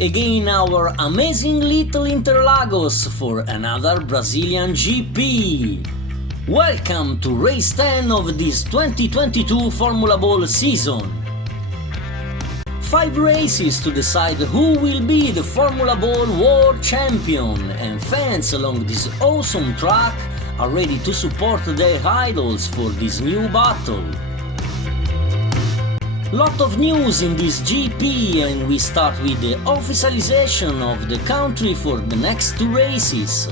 Again our amazing little Interlagos for another Brazilian GP. Welcome to race 10 of this 2022 Formula Ball season. 5 races to decide who will be the Formula Ball World Champion, and fans along this awesome track are ready to support their idols for this new battle. Lot of news in this GP, and we start with the officialization of the country for the next 2 races.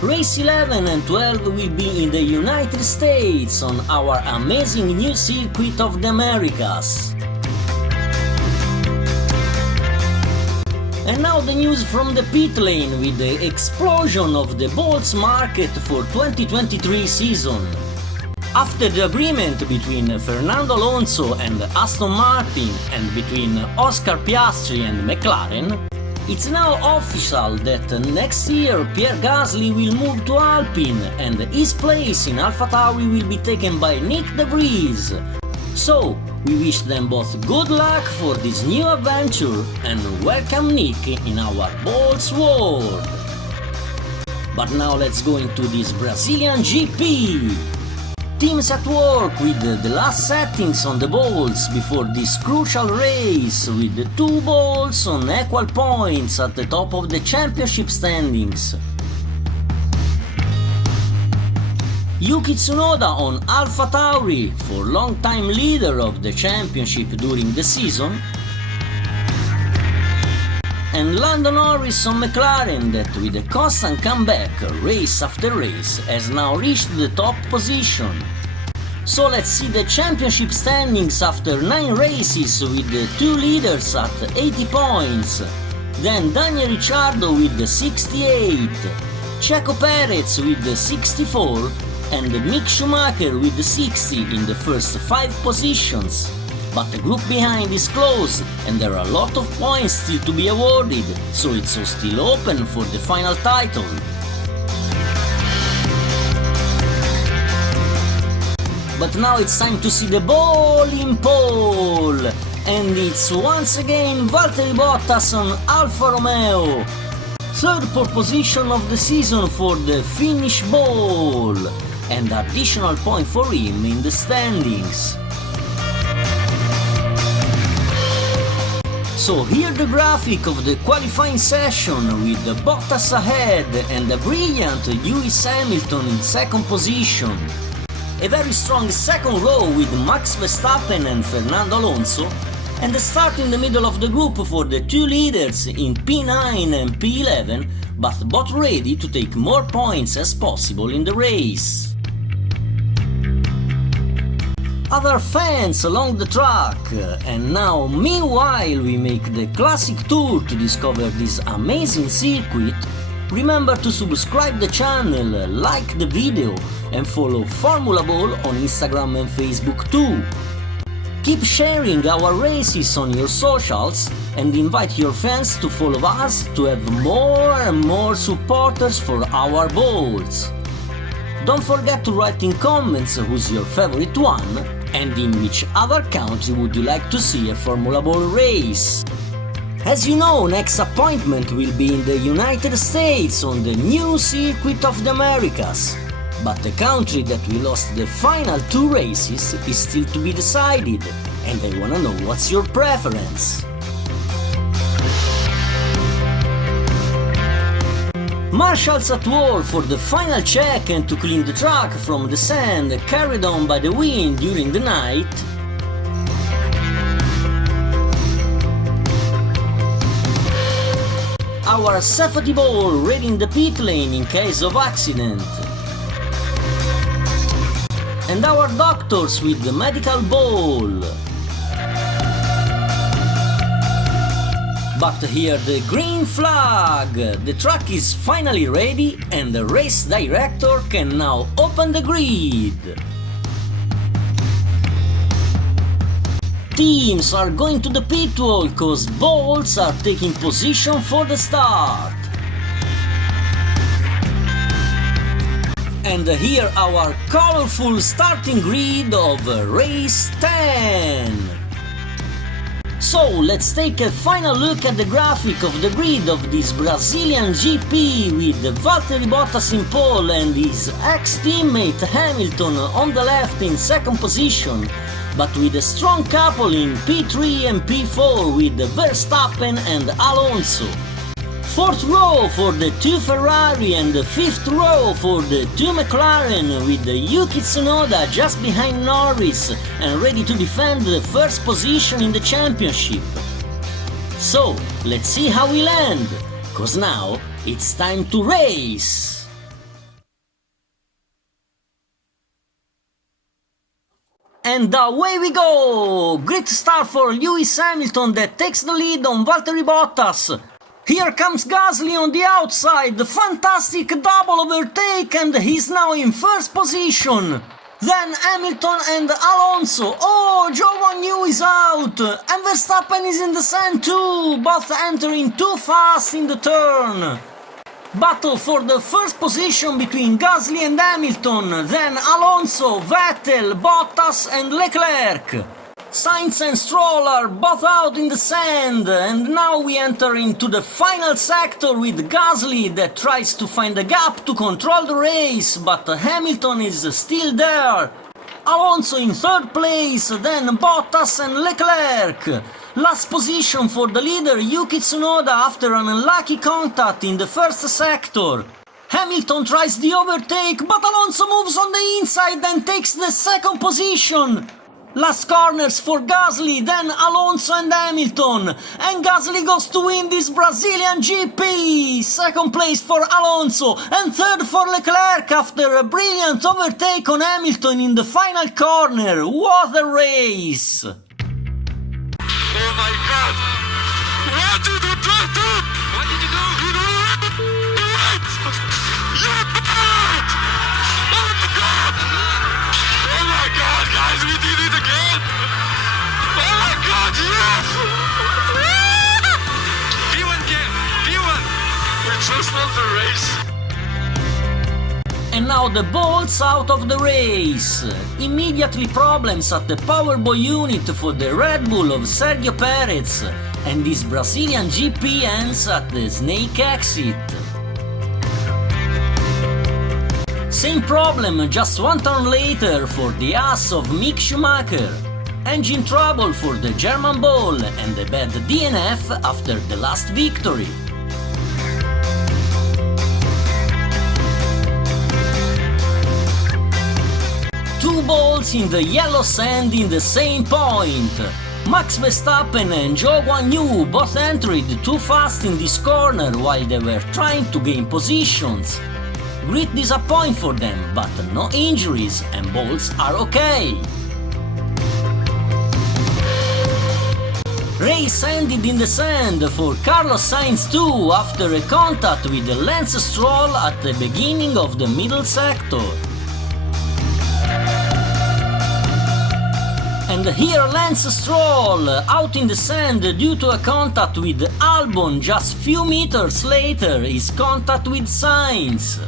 Race 11 and 12 will be in the United States on our amazing new circuit of the Americas. And now the news from the pit lane with the explosion of the bolts market for 2023 season. After the agreement between Fernando Alonso and Aston Martin and between Oscar Piastri and McLaren, it's now official that next year Pierre Gasly will move to Alpine and his place in AlphaTauri will be taken by Nick de Vries. So, we wish them both good luck for this new adventure and welcome Nick in our Bolts world. But now let's go into this Brazilian GP. Teams at work with the last settings on the bolts before this crucial race, with the 2 bolts on equal points at the top of the championship standings. Yuki Tsunoda on AlphaTauri, for long-time leader of the championship during the season, and Lando Norris on McLaren that with a constant comeback race after race has now reached the top position. So let's see the championship standings after 9 races with the 2 leaders at 80 points, then Daniel Ricciardo with the 68, Checo Perez with the 64 and Mick Schumacher with the 60 in the first 5 positions. But the group behind is close and there are a lot of points still to be awarded, so it's still open for the final title. But now it's time to see the ball in pole, and it's once again Valtteri Bottas on Alfa Romeo. 3rd pole position of the season for the Finnish ball, and additional point for him in the standings. So here the graphic of the qualifying session with the Bottas ahead and the brilliant Lewis Hamilton in 2nd position. A very strong 2nd row with Max Verstappen and Fernando Alonso, and the start in the middle of the group for the 2 leaders in P9 and P11, but both ready to take more points as possible in the race. Other fans along the track, and now meanwhile we make the classic tour to discover this amazing circuit. Remember to subscribe the channel, like the video and follow Formula Ball on Instagram and Facebook too. Keep sharing our races on your socials and invite your fans to follow us to have more and more supporters for our balls. Don't forget to write in comments who's your favorite one and in which other country would you like to see a Formula Ball race. As you know, next appointment will be in the United States on the new circuit of the Americas. But the country that we lost the final 2 races is still to be decided, and I wanna know what's your preference. Marshals at work for the final check and to clean the track from the sand carried on by the wind during the night. Our safety ball ready in the pit lane in case of accident. And our doctors with the medical ball. But here the green flag! The track is finally ready and the race director can now open the grid. Teams are going to the pit wall cause bolts are taking position for the start. And here our colorful starting grid of race 10. So let's take a final look at the graphic of the grid of this Brazilian GP with Valtteri Bottas in pole and his ex-teammate Hamilton on the left in second position, but with a strong couple in P3 and P4 with Verstappen and Alonso. Fourth row for the two Ferrari and the fifth row for the two McLaren with Yuki Tsunoda just behind Norris and ready to defend the first position in the championship. So, let's see how we land, cause now it's time to race! And away we go! Great start for Lewis Hamilton that takes the lead on Valtteri Bottas. Here comes Gasly on the outside, fantastic double overtake and he's now in first position. Then Hamilton and Alonso, oh, Zhou Yu is out, and Verstappen is in the sand too, both entering too fast in the turn. Battle for the first position between Gasly and Hamilton, then Alonso, Vettel, Bottas and Leclerc. Sainz and Stroll are both out in the sand, and now we enter into the final sector with Gasly that tries to find a gap to control the race, but Hamilton is still there. Alonso in third place, then Bottas and Leclerc. Last position for the leader Yuki Tsunoda after an unlucky contact in the first sector. Hamilton tries the overtake, but Alonso moves on the inside and takes the second position. Last corners for Gasly, then Alonso and Hamilton, and Gasly goes to win this Brazilian GP! Second place for Alonso, and third for Leclerc after a brilliant overtake on Hamilton in the final corner. What a race! Oh my god! What did you do? What did you do? You do it! You did it! Oh my god! Oh my god, guys, we did it again! Oh my god, yes! P1 game! P1! We just won the race! And now the bolts out of the race. Immediately problems at the powerboy unit for the Red Bull of Sergio Perez, and this Brazilian GP ends at the snake exit. Same problem just one turn later for the ass of Mick Schumacher. Engine trouble for the German Bull and a bad DNF after the last victory. Two balls in the yellow sand in the same point. Max Verstappen and Zhou Yu both entered too fast in this corner while they were trying to gain positions. Great disappointment for them, but no injuries and balls are okay. Race ended in the sand for Carlos Sainz too after a contact with Lance Stroll at the beginning of the middle sector. And here Lance Stroll, out in the sand due to a contact with Albon just few meters later, his contact with Sainz.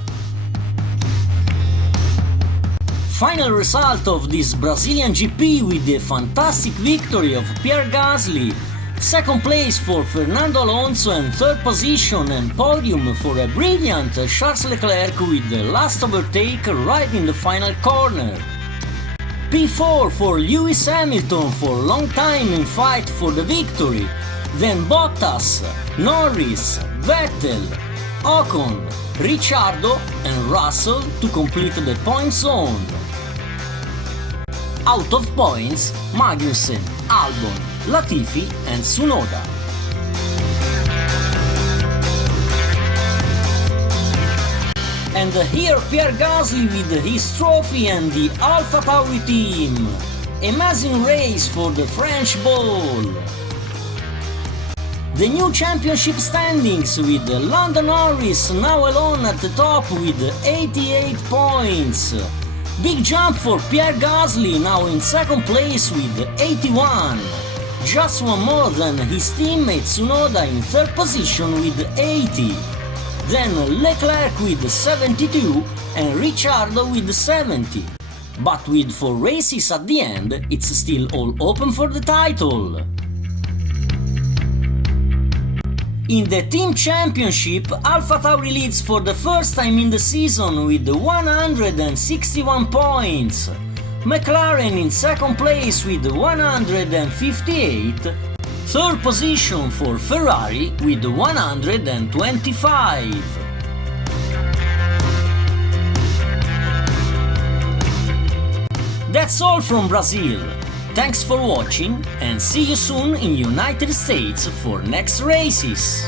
Final result of this Brazilian GP with the fantastic victory of Pierre Gasly, second place for Fernando Alonso and third position and podium for a brilliant Charles Leclerc with the last overtake right in the final corner. P4 for Lewis Hamilton for a long time in fight for the victory, then Bottas, Norris, Vettel, Ocon, Ricciardo and Russell to complete the point zone. Out of points, Magnussen, Albon, Latifi and Tsunoda. And here Pierre Gasly with his trophy and the AlphaTauri team. Amazing race for the French Bull. The new championship standings with Lando Norris now alone at the top with 88 points. Big jump for Pierre Gasly now in second place with 81. Just one more than his teammate Tsunoda in third position with 80. Then Leclerc with 72 and Ricciardo with 70. But with 4 races at the end, it's still all open for the title. In the Team Championship, AlphaTauri leads for the first time in the season with 161 points. McLaren in second place with 158. Third position for Ferrari with 125. That's all from Brazil. Thanks for watching and see you soon in United States for next races.